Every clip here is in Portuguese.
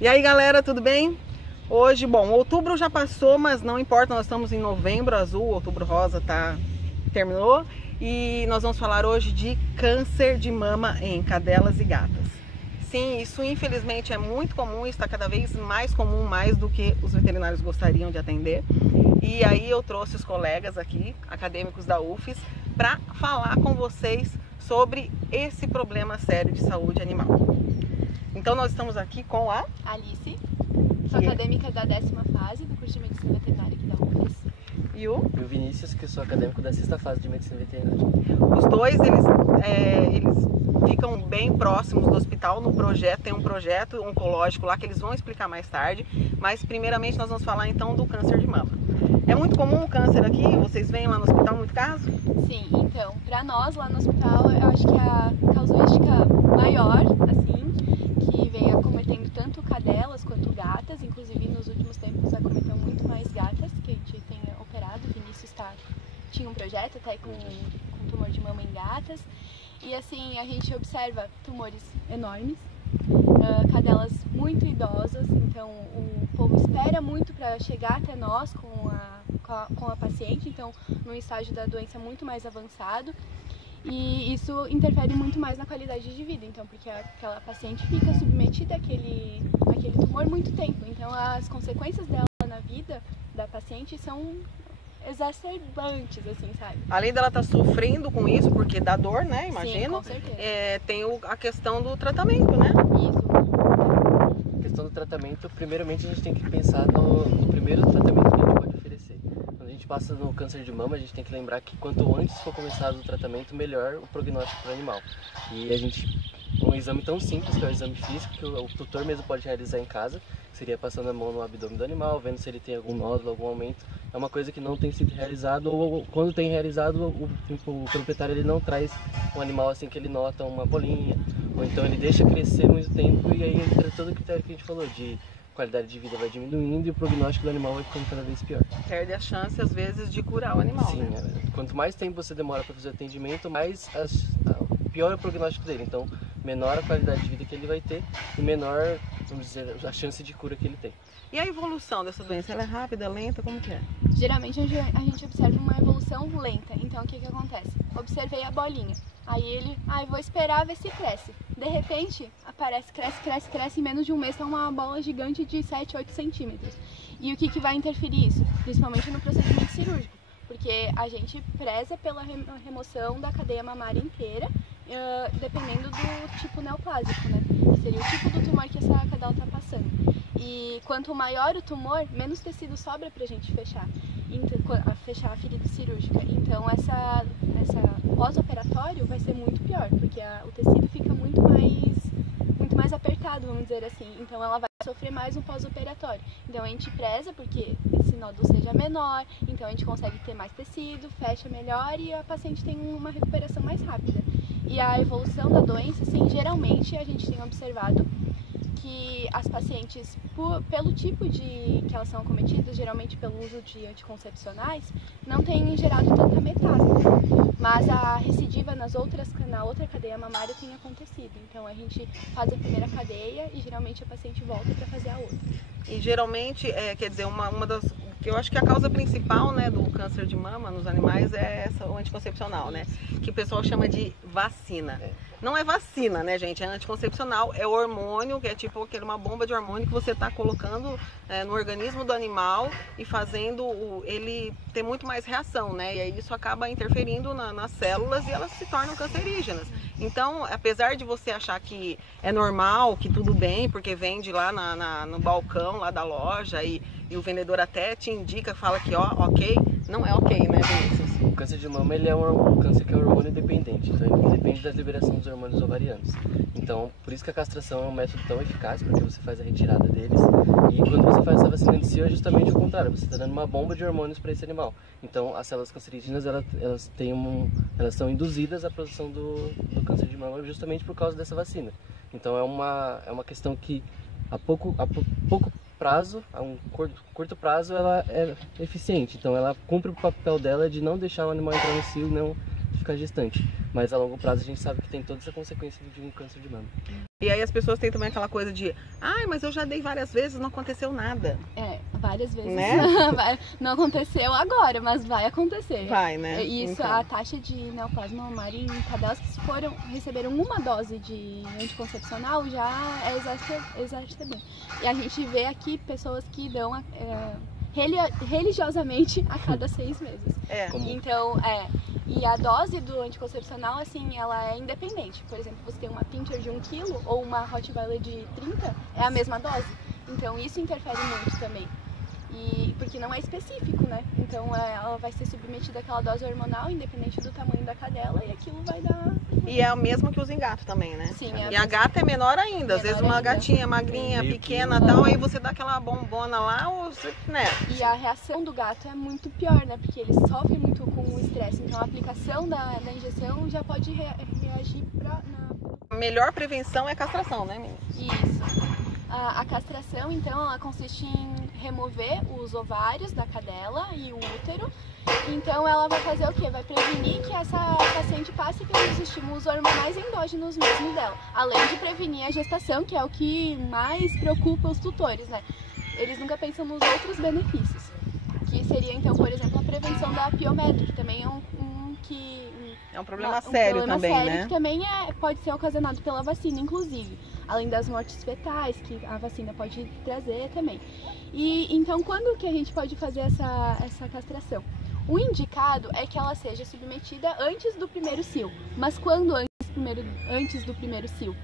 E aí galera, tudo bem? Hoje, bom, outubro já passou, mas não importa, nós estamos em novembro azul, outubro rosa terminou. E nós vamos falar hoje de câncer de mama em cadelas e gatas. Sim, isso infelizmente é muito comum, está cada vez mais comum, mais do que os veterinários gostariam de atender. E aí eu trouxe os colegas aqui, acadêmicos da UFES, para falar com vocês sobre esse problema sério de saúde animal. Então nós estamos aqui com a Alice, sou acadêmica da 10ª fase do curso de Medicina Veterinária aqui da UFES. E o Vinícius, que sou acadêmico da 6ª fase de Medicina Veterinária. Os dois, eles ficam bem próximos do hospital no projeto, tem um projeto oncológico lá que eles vão explicar mais tarde, mas primeiramente nós vamos falar então do câncer de mama. É muito comum o câncer aqui? Vocês veem lá no hospital muito caso? Sim, então, para nós lá no hospital, eu acho que a casuística maior, assim, que vem acometendo tanto cadelas quanto gatas, inclusive nos últimos tempos acometeu muito mais gatas que a gente tem operado. O Vinícius tinha um projeto até com tumor de mama em gatas, e assim, a gente observa tumores enormes, cadelas muito idosas, então o povo espera muito para chegar até nós com a paciente, então num estágio da doença muito mais avançado, e isso interfere muito mais na qualidade de vida, então, porque aquela paciente fica submetida àquele tumor muito tempo, então as consequências dela na vida da paciente são exacerbantes, assim, sabe? Além dela estar sofrendo com isso, porque dá dor, né, imagino. Sim, com certeza. Tem a questão do tratamento, né? Isso. A questão do tratamento, primeiramente a gente tem que pensar no primeiro tratamento que a gente pode oferecer. Quando a gente passa no câncer de mama, a gente tem que lembrar que quanto antes for começado o tratamento, melhor o prognóstico para o animal. E a gente, com um exame tão simples, que é o exame físico, que o tutor mesmo pode realizar em casa, que seria passando a mão no abdômen do animal, vendo se ele tem algum nódulo, algum aumento. É uma coisa que não tem sido realizado, ou quando tem realizado, o proprietário ele não traz um animal assim que ele nota uma bolinha, ou então ele deixa crescer muito tempo, e aí entra todo o critério que a gente falou, de qualidade de vida vai diminuindo e o prognóstico do animal vai ficando cada vez pior. Perde a chance, às vezes, de curar o animal, Sim, né? Quanto mais tempo você demora para fazer o atendimento, mais pior é o prognóstico dele. Então, menor a qualidade de vida que ele vai ter e menor, vamos dizer, a chance de cura que ele tem. E a evolução dessa doença, ela é rápida, lenta, como que é? Geralmente a gente observa uma evolução lenta, então o que acontece? Observei a bolinha, aí ele, vou esperar ver se cresce. De repente, aparece, cresce, em menos de um mês tá uma bola gigante de 7, 8 centímetros. E o que vai interferir isso? Principalmente no procedimento cirúrgico, porque a gente preza pela remoção da cadeia mamária inteira, dependendo do tipo neoplásico, né? Que seria o tipo do tumor que essa cadela está passando. E quanto maior o tumor, menos tecido sobra pra gente fechar a ferida cirúrgica. Então essa pós-operatório vai ser muito pior, porque o tecido fica muito mais apertado, vamos dizer assim. Então ela vai sofrer mais no pós-operatório. Então a gente preza porque esse nódulo seja menor, então a gente consegue ter mais tecido, fecha melhor e a paciente tem uma recuperação mais rápida. E a evolução da doença, sim, geralmente a gente tem observado que as pacientes, pelo tipo que elas são acometidas, geralmente pelo uso de anticoncepcionais, não têm gerado tanta metástase, mas a recidiva na outra cadeia mamária tem acontecido. Então a gente faz a primeira cadeia e geralmente a paciente volta para fazer a outra. E geralmente, quer dizer, uma das... que eu acho que a causa principal, né, do câncer de mama nos animais é o anticoncepcional, né? Que o pessoal chama de vacina. Não é vacina, né, gente? É anticoncepcional, é hormônio, que é tipo uma bomba de hormônio que você está colocando no organismo do animal e fazendo ele ter muito mais reação, né? E aí isso acaba interferindo nas células e elas se tornam cancerígenas. Então, apesar de você achar que é normal, que tudo bem, porque vende lá no balcão lá da loja e o vendedor até te indica, fala que ok, não é ok, né, Vinícius? O câncer de mama ele é um câncer que é hormônio dependente, então ele depende da liberação dos hormônios ovarianos. Então, por isso que a castração é um método tão eficaz, porque você faz a retirada deles. E quando você faz essa vacina de si, é justamente o contrário, você está dando uma bomba de hormônios para esse animal. Então, as células cancerígenas, elas são induzidas à produção do câncer de mama justamente por causa dessa vacina. Então, é uma questão que a pouco prazo, a um curto prazo, ela é eficiente. Então ela cumpre o papel dela de não deixar o animal entrar no cio, não ficar gestante. Mas a longo prazo a gente sabe que tem toda essa consequência de um câncer de mama. E aí as pessoas têm também aquela coisa de, mas eu já dei várias vezes, não aconteceu nada. Várias vezes. Né? Não aconteceu agora, mas vai acontecer. Vai, né? Isso, então. A taxa de neoplasma mamário em cadelas que receberam uma dose de anticoncepcional já é exatamente. E a gente vê aqui pessoas que dão religiosamente a cada 6 meses. Então, e a dose do anticoncepcional, assim, ela é independente. Por exemplo, você tem uma pincher de 1 kg ou uma Rottweiler de 30, é a mesma dose. Então, isso interfere muito também. Porque não é específico, né? Então, ela vai ser submetida àquela dose hormonal, independente do tamanho da cadela, e aquilo vai dar... E é o mesmo que usa em gato também, né? Sim. E a gata é menor ainda. Às vezes uma gatinha magrinha, pequena e tal, aí você dá aquela bombona lá, ou você, né? E a reação do gato é muito pior, né? Porque ele sofre muito com o estresse. Então a aplicação da injeção já pode reagir A melhor prevenção é a castração, né, menina? Isso. A castração, então, ela consiste em remover os ovários da cadela e o útero. Então ela vai fazer o quê? Vai prevenir que essa paciente passe pelos estímulos hormonais endógenos mesmo dela. Além de prevenir a gestação, que é o que mais preocupa os tutores, né? Eles nunca pensam nos outros benefícios. Que seria, então, por exemplo, a prevenção da piometria, que também é um problema sério também, né? Que também pode ser ocasionado pela vacina, inclusive. Além das mortes fetais, que a vacina pode trazer também. E então, quando que a gente pode fazer essa castração? O indicado é que ela seja submetida antes do primeiro cio. Mas quando antes do primeiro cio?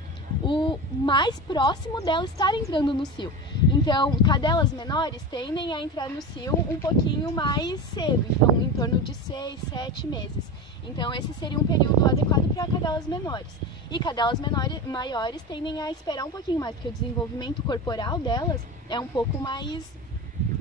O mais próximo dela estar entrando no cio. Então, cadelas menores tendem a entrar no cio um pouquinho mais cedo, então em torno de 6, 7 meses. Então, esse seria um período adequado para cadelas menores. E cadelas maiores tendem a esperar um pouquinho mais, porque o desenvolvimento corporal delas é um pouco mais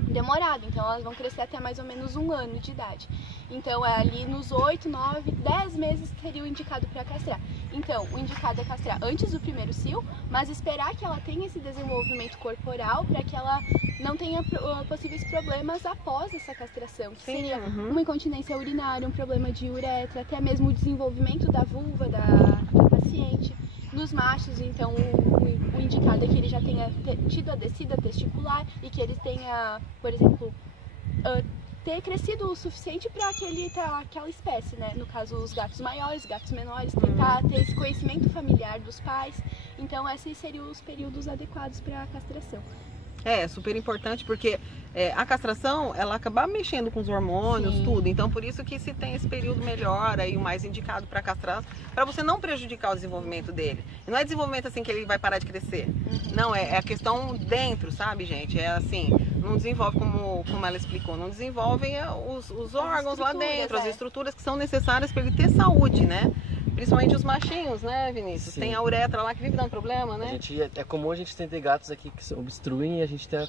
demorado, então elas vão crescer até mais ou menos 1 ano de idade. Então é ali nos 8, 9, 10 meses que seria o indicado para castrar. Então o indicado é castrar antes do primeiro cio, mas esperar que ela tenha esse desenvolvimento corporal para que ela não tenha possíveis problemas após essa castração, que seria uma incontinência urinária, um problema de uretra, até mesmo o desenvolvimento da vulva da paciente. Nos machos, então, o indicado é que ele já tenha tido a descida testicular e que ele tenha, por exemplo, ter crescido o suficiente para aquela espécie, né? No caso, os gatos maiores, gatos menores, tentar ter esse conhecimento familiar dos pais. Então, esses seriam os períodos adequados para a castração. É super importante porque a castração, ela acaba mexendo com os hormônios, tudo. Então, por isso que se tem esse período melhor, aí o mais indicado para castrar, para você não prejudicar o desenvolvimento dele. E não é desenvolvimento assim que ele vai parar de crescer. Não, é a questão dentro, sabe, gente? É assim, não desenvolve como ela explicou, não desenvolvem os órgãos lá dentro, as estruturas que são necessárias para ele ter saúde, né? Principalmente os machinhos, né, Vinícius? Sim. Tem a uretra lá que vive dando problema, né? É comum a gente ter gatos aqui que obstruem e a gente está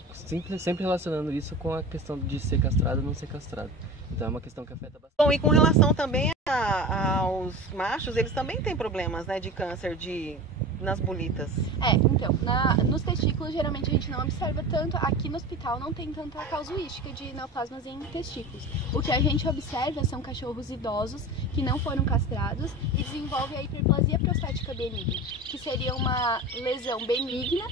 sempre relacionando isso com a questão de ser castrado ou não ser castrado. Então é uma questão que afeta bastante. Bom, e com relação também aos machos, eles também têm problemas, né, de câncer nas bolitas. Então, nos testículos geralmente a gente não observa tanto, aqui no hospital não tem tanta casuística de neoplasmas em testículos. O que a gente observa são cachorros idosos que não foram castrados e desenvolvem a hiperplasia prostática benigna, que seria uma lesão benigna,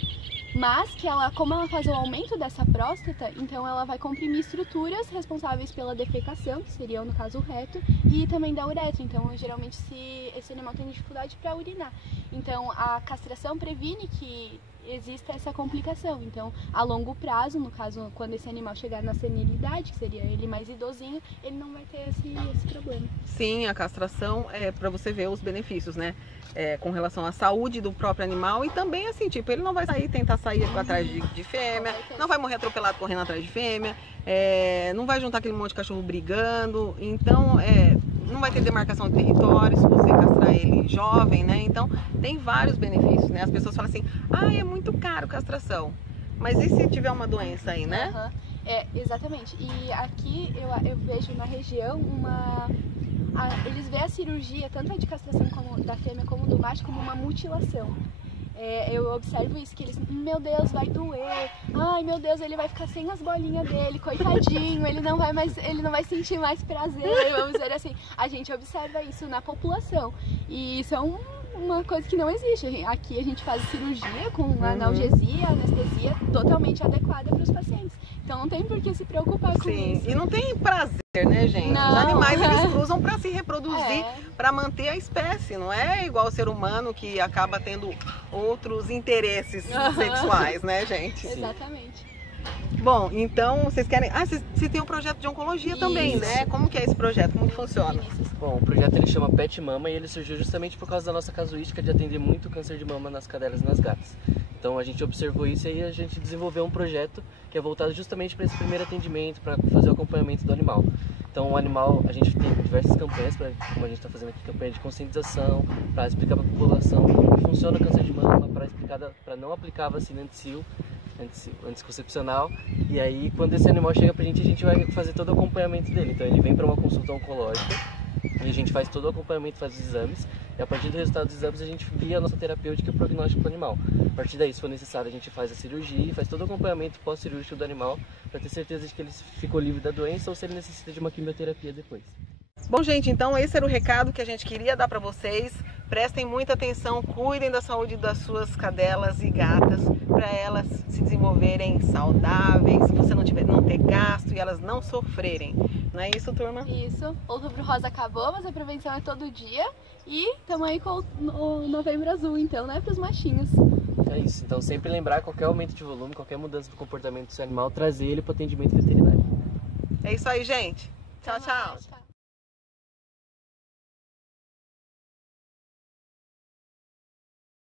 mas que como ela faz o aumento dessa próstata, então ela vai comprimir estruturas responsáveis pela defecação, que seria no caso o reto, e também da uretra. Então geralmente esse animal tem dificuldade para urinar. Então a castração previne que exista essa complicação. Então a longo prazo, no caso quando esse animal chegar na senilidade, que seria ele mais idosinho, ele não vai ter esse problema. Sim, a castração é para você ver os benefícios, né? Com relação à saúde do próprio animal e também assim, tipo, ele não vai tentar sair atrás de fêmea, não vai morrer atropelado correndo atrás de fêmea, não vai juntar aquele monte de cachorro brigando, então não vai ter demarcação de território se você castrar ele jovem, né? Então tem vários benefícios, né? As pessoas falam assim, é muito caro castração, mas e se tiver uma doença aí, né? Exatamente, e aqui eu vejo na região eles veem a cirurgia, tanto a de castração da fêmea como do macho, como uma mutilação. eu observo isso, que eles, meu Deus, vai doer, ai meu Deus, ele vai ficar sem as bolinhas dele, coitadinho, ele não vai sentir mais prazer, vamos dizer assim. A gente observa isso na população e isso é uma coisa que não existe. Aqui a gente faz cirurgia com analgesia, anestesia totalmente adequada para os pacientes. Então não tem por que se preocupar com isso. E não tem prazer, né, gente? Não. Os animais, eles cruzam para se reproduzir, para manter a espécie. Não é igual o ser humano que acaba tendo outros interesses sexuais, né, gente? Exatamente. Bom, então vocês querem... você tem um projeto de oncologia também, né? Como que é esse projeto? Como que funciona? Bom, o projeto ele chama Pet Mama e ele surgiu justamente por causa da nossa casuística de atender muito câncer de mama nas cadelas e nas gatas. Então a gente observou isso e aí a gente desenvolveu um projeto que é voltado justamente para esse primeiro atendimento, para fazer o acompanhamento do animal. Então o animal, a gente tem diversas campanhas, como a gente está fazendo aqui, campanha de conscientização, para explicar para a população como funciona o câncer de mama, para não aplicar a vacina anticoncepcional. E aí quando esse animal chega pra gente, a gente vai fazer todo o acompanhamento dele. Então ele vem para uma consulta oncológica e a gente faz todo o acompanhamento, faz os exames, e a partir do resultado dos exames a gente via a nossa terapêutica e o prognóstico do animal. A partir daí, se for necessário, a gente faz a cirurgia e faz todo o acompanhamento pós-cirúrgico do animal para ter certeza de que ele ficou livre da doença ou se ele necessita de uma quimioterapia depois. Bom, gente, então esse era o recado que a gente queria dar para vocês. Prestem muita atenção, cuidem da saúde das suas cadelas e gatas, para elas se desenvolverem saudáveis, se você não ter gasto e elas não sofrerem. Não é isso, turma? Isso. Outubro Rosa acabou, mas a prevenção é todo dia. E estamos aí com o Novembro Azul, então, né, para os machinhos. É isso. Então sempre lembrar, qualquer aumento de volume, qualquer mudança do comportamento do seu animal, trazer ele para o atendimento veterinário. É isso aí, gente. Tchau, tchau.